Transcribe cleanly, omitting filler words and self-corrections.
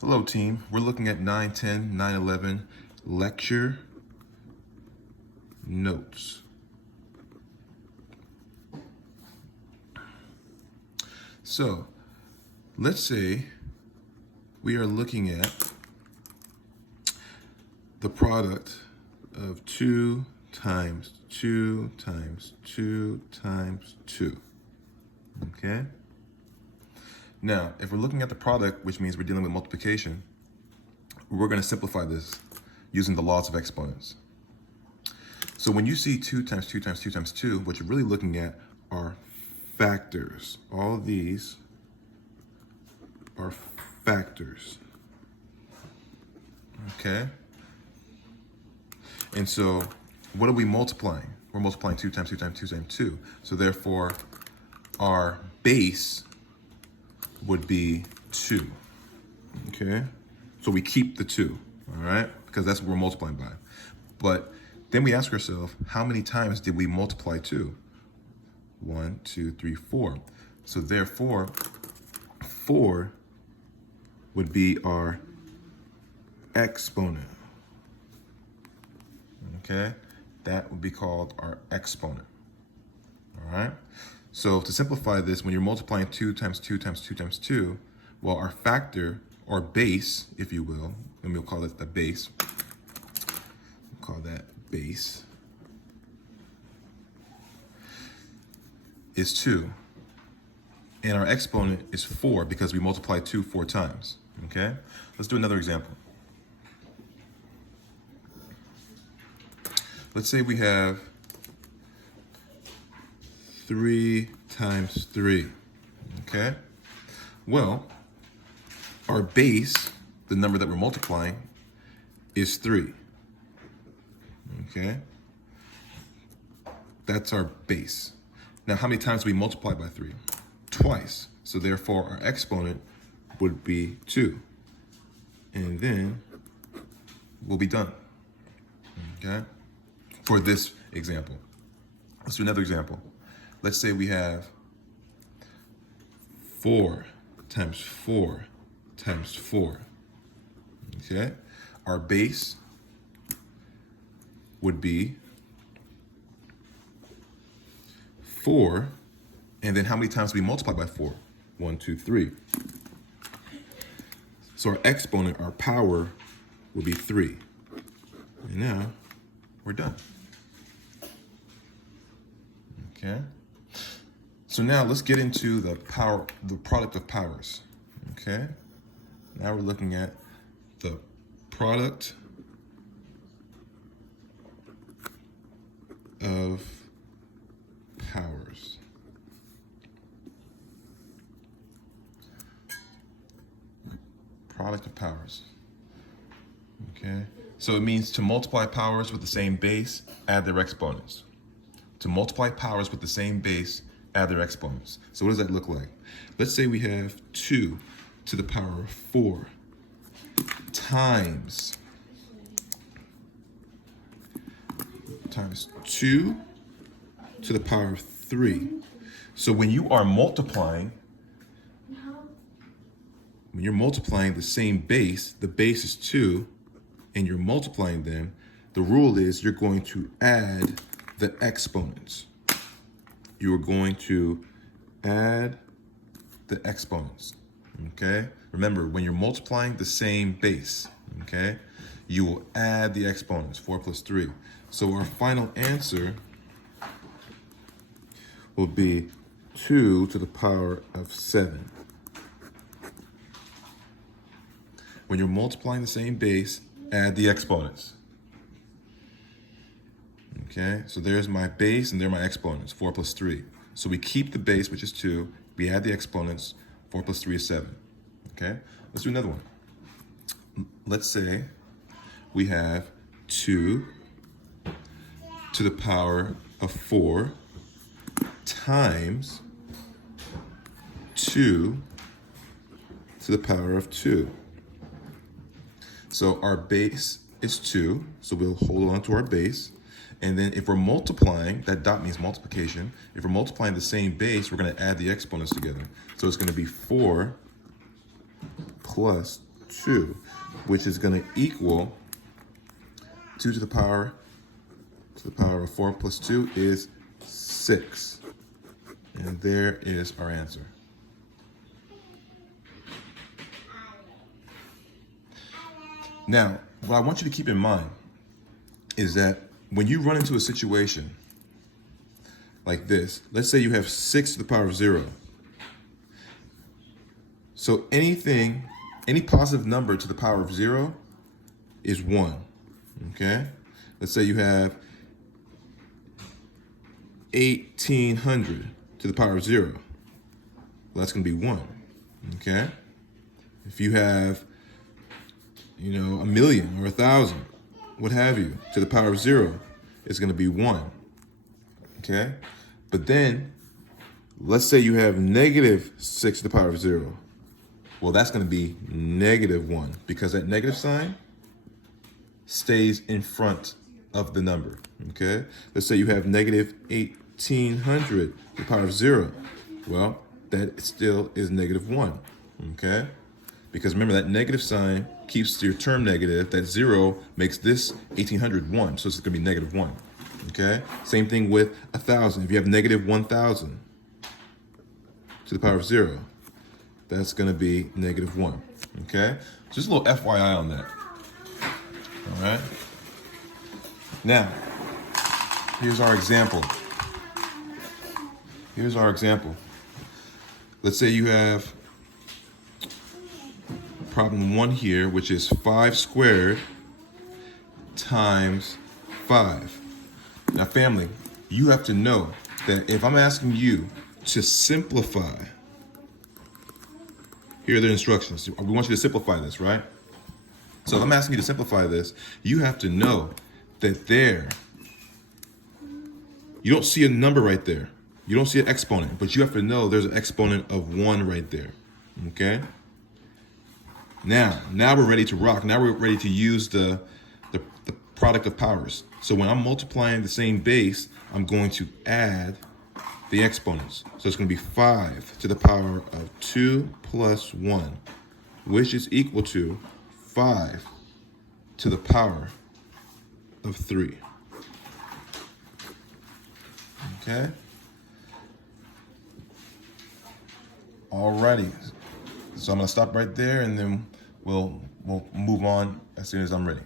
Hello team, we're looking at 910, 911 lecture notes. So let's say we are looking at the product of 2 times 2 times 2 times 2, okay? Now, if we're looking at the product, which means we're dealing with multiplication, we're going to simplify this using the laws of exponents. So when you see 2 times 2 times 2 times 2, what you're really looking at are factors. All of these are factors, okay? And so what are we multiplying? We're multiplying 2 times 2 times 2 times 2. So therefore, our base would be 2, okay? So we keep the 2, all right? Because that's what we're multiplying by. But then we ask ourselves, how many times did we multiply 2? 1, 2, 3, 4. So therefore, 4 would be our exponent, okay? That would be called our exponent, all right? So to simplify this, when you're multiplying 2 times 2 times 2 times 2, well, our factor, or base, if you will, and we'll call it the base, we'll call that base, is 2. And our exponent is 4 because we multiplied 2 4 times, okay? Let's do another example. Let's say we have 3 times 3, okay? Well, our base, the number that we're multiplying, is 3, okay? That's our base. Now, how many times do we multiply by 3? Twice. So therefore, our exponent would be 2. And then we'll be done, okay? For this example. Let's do another example. Let's say we have 4 times 4 times 4, okay? Our base would be 4, and then how many times do we multiply by 4? 1, 2, 3. So our exponent, our power, will be 3. And now, we're done. Okay? So now let's get into the product of powers. Okay? Now we're looking at the product of powers. Product of powers. Okay? So it means to multiply powers with the same base, add their exponents. To multiply powers with the same base, add their exponents. So what does that look like? Let's say we have 2 to the power of 4 times 2 to the power of 3. So when you are multiplying, when you're multiplying the same base, the base is 2, and you're multiplying them, the rule is you're going to add the exponents. You are going to add the exponents, okay? Remember, when you're multiplying the same base, okay, you will add the exponents, 4 plus 3. So our final answer will be 2 to the power of 7. When you're multiplying the same base, add the exponents. Okay, so there's my base and there are my exponents, 4 plus 3. So we keep the base, which is 2. We add the exponents, 4 plus 3 is 7. Okay, let's do another one. Let's say we have 2 to the power of 4 times 2 to the power of 2. So our base is 2, so we'll hold on to our base. And then if we're multiplying, that dot means multiplication. If we're multiplying the same base, we're going to add the exponents together. So it's going to be 4 plus 2, which is going to equal 2 to the power of 4 plus 2 is 6. And there is our answer. Now, what I want you to keep in mind is that when you run into a situation like this, let's say you have 6 to the power of 0. So any positive number to the power of 0 is 1, okay? Let's say you have 1,800 to the power of 0. Well, that's going to be 1, okay? If you have, a million or 1,000, what have you, to the power of 0, it's going to be 1, okay? But then, let's say you have negative 6 to the power of 0. Well, that's going to be negative 1 because that negative sign stays in front of the number, okay? Let's say you have negative 1,800 to the power of 0. Well, that still is negative 1, okay? Because remember, that negative sign keeps your term negative. That 0 makes this 1,800 1, so it's going to be negative 1, okay? Same thing with 1,000. If you have negative 1,000 to the power of 0, that's going to be negative 1, okay? Just a little FYI on that, all right? Now, here's our example. Let's say you have problem 1 here, which is 5 squared times 5. Now, family, you have to know that if I'm asking you to simplify, here are the instructions. We want you to simplify this, right? So if I'm asking you to simplify this, you have to know that you don't see a number right there. You don't see an exponent, but you have to know there's an exponent of 1 right there, okay? Now we're ready to rock. Now we're ready to use the product of powers. So when I'm multiplying the same base, I'm going to add the exponents. So it's going to be 5 to the power of 2 plus 1, which is equal to 5 to the power of 3. Okay? Alrighty. So I'm going to stop right there, and then we'll move on as soon as I'm ready.